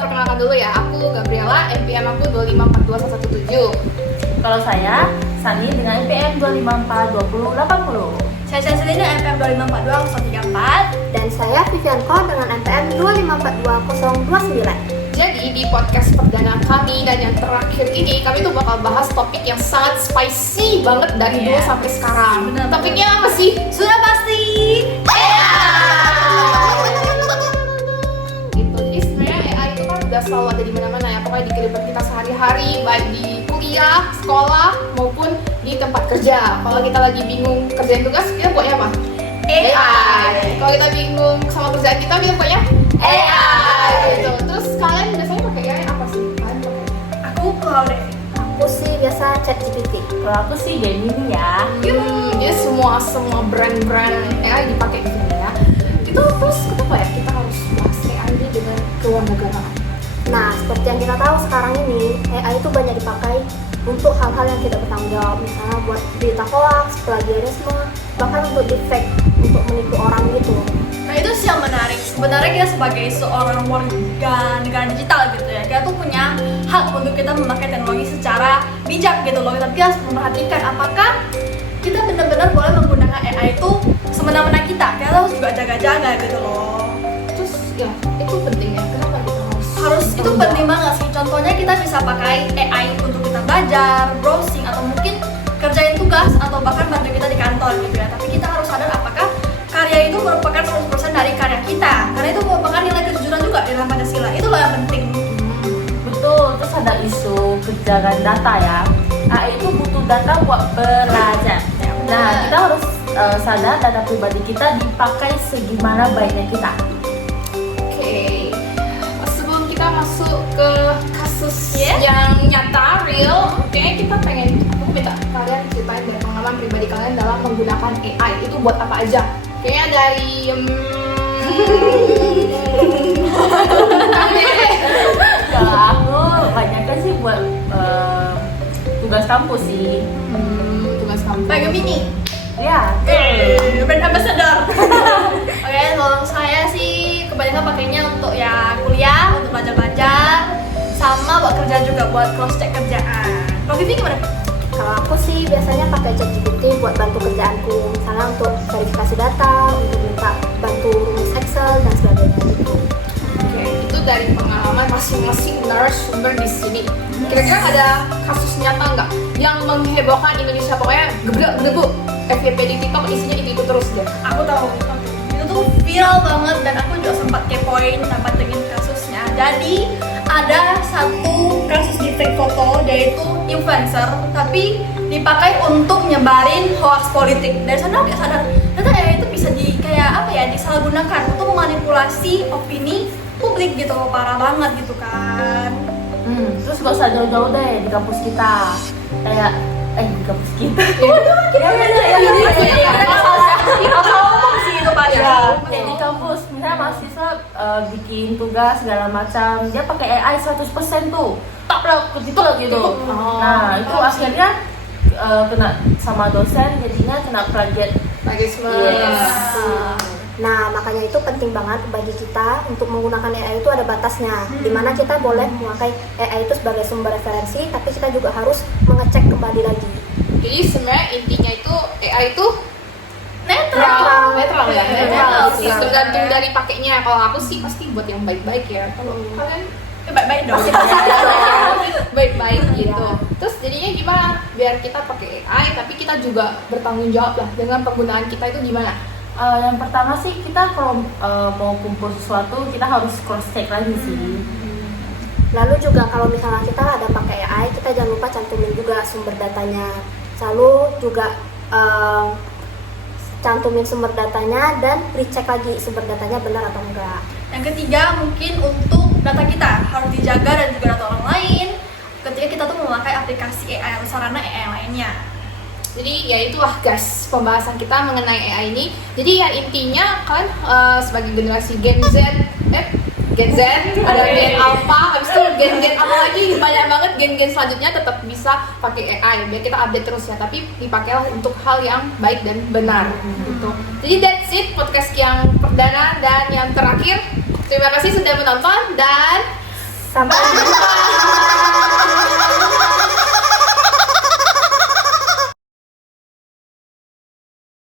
perkenalkan dulu ya, aku Gabriela, NPM aku 2542117. Kalau saya, Sani dengan NPM 2542080. Saya sendiri dengan NPM 2542134. Dan saya Vivianko dengan NPM 2542029. Jadi di podcast perdana kami dan yang terakhir ini, kami tuh bakal bahas topik yang sangat spicy banget dari dulu sampai sekarang. Benar. Topiknya apa sih? Sudah pasti Gitu. Jadi sebenarnya AI itu kan udah selalu ada di mana-mana ya, pokoknya di kehidupan kita sehari-hari, baik di kuliah, sekolah maupun di tempat kerja. Kalau kita lagi bingung kerjain tugas, kita buatnya apa? AI. Kalau kita bingung sama kerjaan kita buatnya AI. Gitu. Terus kalian biasanya pakai AI apa sih? Kalian pakai? aku proud deh. Aku sih biasa ChatGPT. Kalau aku sih Gemini ya. Jadi semua brand AI dipakai di sini ya. Itu terus kenapa ya kita harus bahas AI ini dengan kewarganegaraan? Nah, seperti yang kita tahu sekarang ini, AI itu banyak dipakai untuk hal-hal yang tidak bertanggung jawab. Misalnya buat berita hoax, plagiarisme, bahkan untuk deepfake, untuk menipu orang gitu. Nah itu sih yang menarik. Sebenarnya kita sebagai seorang warga negara digital gitu ya, kita tuh punya hak untuk kita memakai teknologi secara bijak gitu loh. Tapi kita harus memperhatikan apakah kita benar-benar boleh menggunakan AI itu semena-mena kita. Kita harus juga jaga-jaga gitu loh. Terus ya itu penting ya. Kenapa kita Harus itu penting banget sih. Contohnya kita bisa pakai AI untuk kita belajar, browsing, atau mungkin kerjain tugas atau bahkan bantu kita di kantor gitu ya. Tapi kita harus sadar apakah karya itu merupakan 100% dari karya kita. Karena itu merupakan nilai kejujuran juga di dalam Pancasila. Itulah yang penting. Betul, terus ada isu kejagaan data ya. AI itu butuh data buat belajar. Nah, kita harus sadar data pribadi kita dipakai segimana baiknya kita. Oke. Sebelum kita masuk ke kasus yang nyata, real, kita aku minta kalian ceritain dari pengalaman pribadi kalian dalam menggunakan AI itu buat apa aja? Kayaknya dari Kalau aku banyaknya sih buat tugas kampus sih. Tugas kampus. Pakai Gemini. Ya, Brand ambassador. Oke, kalau saya sih kebanyakan pakainya untuk ya kuliah, untuk belajar-belajar, sama buat kerja juga, buat cross check kerjaan. Kalau Vivi gimana? Kalau aku sih biasanya pakai ChatGPT buat bantu kerjaanku, misalnya untuk verifikasi data, untuk minta bantu rumus Excel dan sebagainya gitu. Oke, itu dari pengalaman masing-masing narasumber di sini. Kira-kira ada kasus nyata nggak yang menghebohkan Indonesia? Pokoknya gebrak-gebuk FYP di TikTok isinya itu terus deh. Aku tahu. Itu tuh viral banget dan aku juga sempat kepoin, pantengin kasusnya. Jadi ada satu kasus di fake foto, dia itu influencer tapi dipakai untuk nyebarin hoax politik. Dari sana aku sadar ternyata ya itu bisa disalahgunakan untuk memanipulasi opini publik gitu loh, parah banget gitu kan. Terus gak usah jauh-jauh deh di kampus kita. Kayak di kampus kita. Ngomong sih itu Pak. Kayak di kampus, misalnya mahasiswa bikin tugas segala macam, dia pakai AI 100% tuh. Tak gitu lah gitu. Nah, itu akhirnya kena sama dosen, jadinya kena Plagiarisme. Nah, makanya itu penting banget bagi kita untuk menggunakan AI itu ada batasnya. Dimana kita boleh memakai AI itu sebagai sumber referensi, tapi kita juga harus mengecek kembali lagi. Jadi sebenarnya intinya itu AI itu Netral ya. Netral. Tergantung dari pakainya. Kalau aku sih pasti buat yang baik-baik ya. Kalau kalian Baik-baik dong. baik-baik gitu. Terus jadinya gimana? Biar kita pakai AI tapi kita juga bertanggung jawab lah dengan penggunaan kita itu gimana? Yang pertama sih kita kalau mau kumpul sesuatu kita harus cross check lagi sih. Lalu juga kalau misalnya kita ada pakai AI, kita jangan lupa cantumin juga sumber datanya. Lalu juga cantumin sumber datanya dan recheck lagi sumber datanya benar atau enggak. Yang ketiga mungkin untuk data kita harus dijaga dan juga data orang lain ketika kita tuh memakai aplikasi AI atau sarana AI lainnya. Jadi ya itulah guys pembahasan kita mengenai AI ini. Jadi ya intinya kalian sebagai generasi Gen Z, ada Gen Alpha, habis itu Gen apa lagi banyak banget gen selanjutnya tetap bisa pakai AI biar kita update terus ya. Tapi dipakailah untuk hal yang baik dan benar gitu. Jadi that's it podcast yang perdana dan yang terakhir. Terima kasih sudah menonton dan Sampai jumpa.